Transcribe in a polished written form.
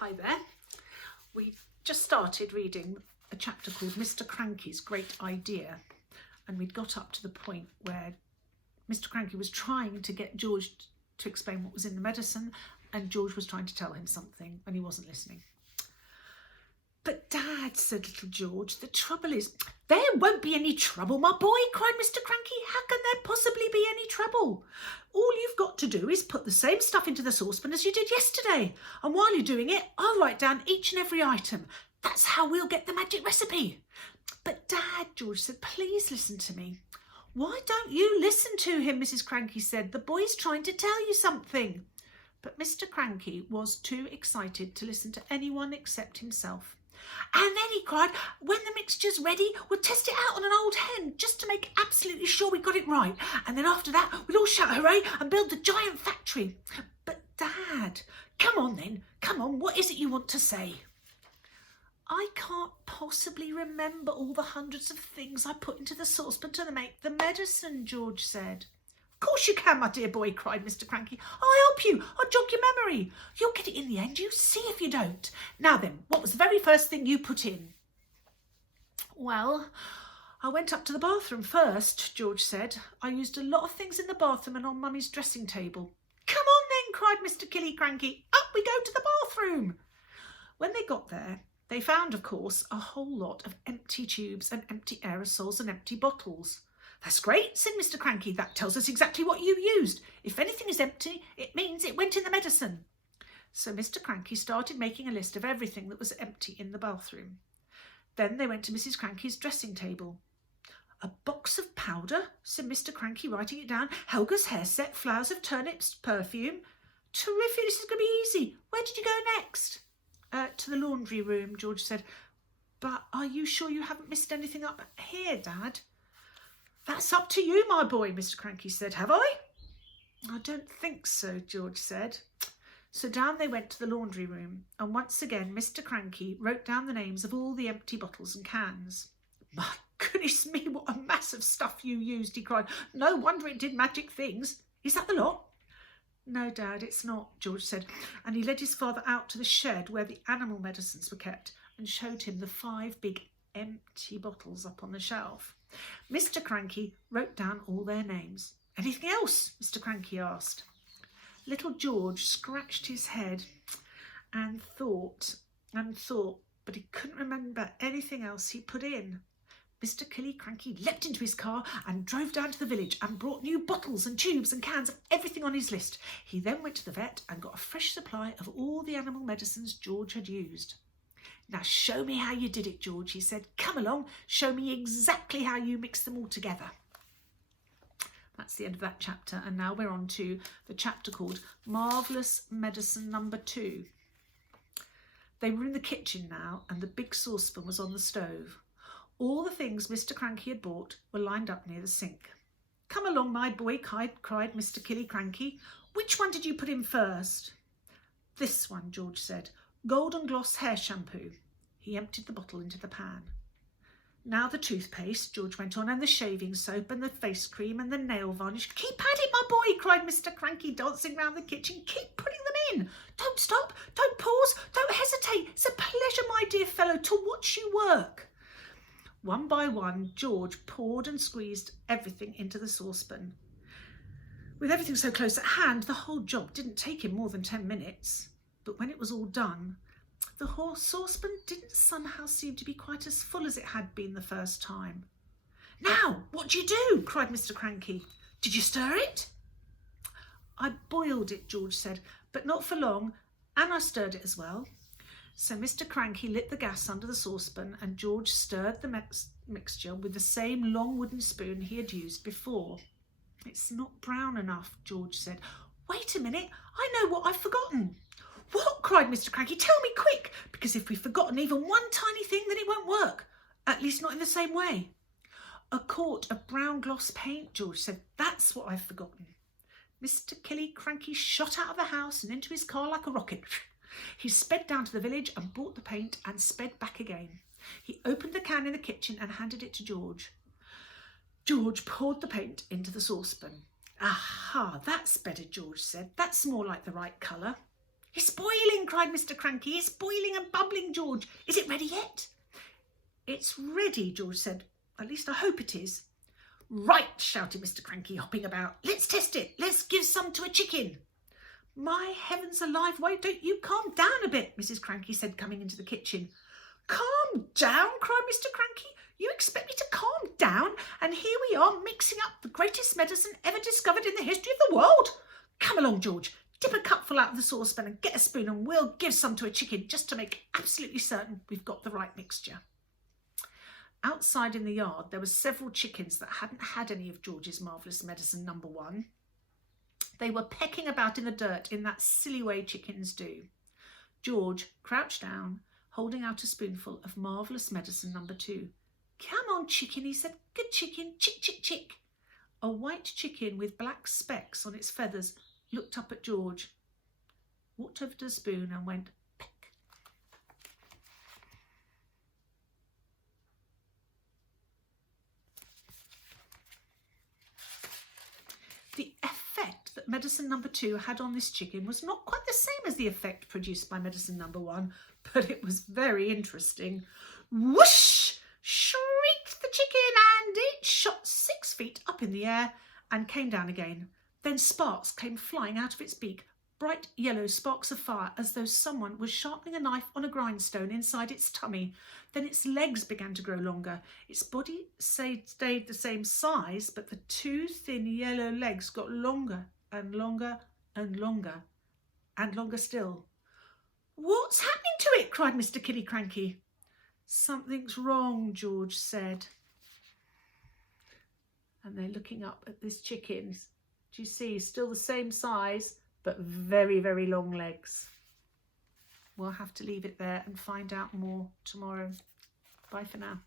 Hi there. We just started reading a chapter called Mr. Cranky's Great Idea, and we'd got up to the point where Mr. Cranky was trying to get George to explain what was in the medicine, and George was trying to tell him something and he wasn't listening. "But Dad," said little George, "the trouble is—" "There won't be any trouble, my boy," cried Mr. Cranky. "How can there possibly be any trouble? All you've got to do is put the same stuff into the saucepan as you did yesterday. And while you're doing it, I'll write down each and every item. That's how we'll get the magic recipe." "But Dad," George said, "please listen to me." "Why don't you listen to him?" Mrs. Cranky said. "The boy's trying to tell you something." But Mr. Cranky was too excited to listen to anyone except himself. "And then," he cried, "when the mixture's ready, we'll test it out on an old hen, just to make absolutely sure we got it right. And then after that, we'll all shout hooray and build the giant factory." "But Dad—" "Come on then, come on, what is it you want to say?" "I can't possibly remember all the hundreds of things I put into the saucepan to make the medicine," George said. "Of course you can, my dear boy," cried Mr. Cranky. "I'll help you. I'll jog your memory. You'll get it in the end. You see if you don't. Now then, what was the very first thing you put in?" "Well, I went up to the bathroom first," George said. "I used a lot of things in the bathroom and on Mummy's dressing table." "Come on then," cried Mr. Killy Cranky. "Up we go to the bathroom." When they got there, they found, of course, a whole lot of empty tubes and empty aerosols and empty bottles. "That's great," said Mr. Cranky. "That tells us exactly what you used. If anything is empty, it means it went in the medicine." So Mr. Cranky started making a list of everything that was empty in the bathroom. Then they went to Mrs. Cranky's dressing table. "A box of powder," said Mr. Cranky, writing it down. "Helga's hair set, flowers of turnips, perfume. Terrific, this is going to be easy. Where did you go next?" To the laundry room," George said. "But are you sure you haven't missed anything up here, Dad?" "That's up to you, my boy," Mr. Cranky said. "Have I?" "I don't think so," George said. So down they went to the laundry room, and once again Mr. Cranky wrote down the names of all the empty bottles and cans. "My goodness me, what a mass of stuff you used," he cried. "No wonder it did magic things. Is that the lot?" "No, Dad, it's not," George said, and he led his father out to the shed where the animal medicines were kept and showed him the 5 big empty bottles up on the shelf. Mr. Cranky wrote down all their names. "Anything else?" Mr. Cranky asked. Little George scratched his head and thought, but he couldn't remember anything else he put in. Mr. Killy Cranky leapt into his car and drove down to the village and brought new bottles and tubes and cans of everything on his list. He then went to the vet and got a fresh supply of all the animal medicines George had used. "Now show me how you did it, George," he said. "Come along, show me exactly how you mixed them all together." That's the end of that chapter, and now we're on to the chapter called Marvellous Medicine Number 2. They were in the kitchen now, and the big saucepan was on the stove. All the things Mr. Cranky had bought were lined up near the sink. "Come along, my boy," cried Mr. Killy Cranky. "Which one did you put in first?" "This one," George said. "Golden Gloss hair shampoo." He emptied the bottle into the pan. "Now the toothpaste," George went on, "and the shaving soap and the face cream and the nail varnish." "Keep at it, my boy," cried Mr. Cranky, dancing round the kitchen. "Keep putting them in. Don't stop, don't pause, don't hesitate. It's a pleasure, my dear fellow, to watch you work." One by one, George poured and squeezed everything into the saucepan. With everything so close at hand, the whole job didn't take him more than 10 minutes. But when it was all done, the whole saucepan didn't somehow seem to be quite as full as it had been the first time. "Now, what do you do?" cried Mr. Cranky. "Did you stir it?" "I boiled it," George said, "but not for long, and I stirred it as well." So Mr. Cranky lit the gas under the saucepan, and George stirred the mixture with the same long wooden spoon he had used before. "It's not brown enough," George said. "Wait a minute, I know what I've forgotten." "What?" cried Mr. Cranky. "Tell me quick, because if we've forgotten even one tiny thing, then it won't work. At least not in the same way." "A quart of brown gloss paint," George said. "That's what I've forgotten." Mr. Killy Cranky shot out of the house and into his car like a rocket. He sped down to the village and bought the paint and sped back again. He opened the can in the kitchen and handed it to George. George poured the paint into the saucepan. "Aha, that's better," George said. "That's more like the right colour." It's boiling, cried Mr. Cranky. It's boiling and bubbling, George. Is it ready yet? It's ready, George said. At least I hope it is. Right, shouted Mr. Cranky, hopping about. Let's test it. Let's give some to a chicken. My heavens alive, why don't you calm down a bit, Mrs. Cranky said, coming into the kitchen. Calm down, cried Mr. Cranky. You expect me to calm down? And here we are mixing up the greatest medicine ever discovered in the history of the world. Come along, George. Dip a cupful out of the saucepan and get a spoon, and we'll give some to a chicken just to make absolutely certain we've got the right mixture. Outside in the yard, there were several chickens that hadn't had any of George's marvellous medicine number 1. They were pecking about in the dirt in that silly way chickens do. George crouched down, holding out a spoonful of marvellous medicine number 2. Come on, chicken, he said. Good chicken, chick, chick, chick. A white chicken with black specks on its feathers looked up at George, walked over to the spoon and went peck. The effect that medicine number 2 had on this chicken was not quite the same as the effect produced by medicine number 1, but it was very interesting. Whoosh! Shrieked the chicken, and it shot 6 feet up in the air and came down again. Then sparks came flying out of its beak, bright yellow sparks of fire, as though someone was sharpening a knife on a grindstone inside its tummy. Then its legs began to grow longer. Its body stayed the same size, but the 2 thin yellow legs got longer and longer and longer and longer still. What's happening to it? Cried Mr. Kitty Cranky. Something's wrong, George said. And they're looking up at this chicken. Do you see? Still the same size, but very, very long legs. We'll have to leave it there and find out more tomorrow. Bye for now.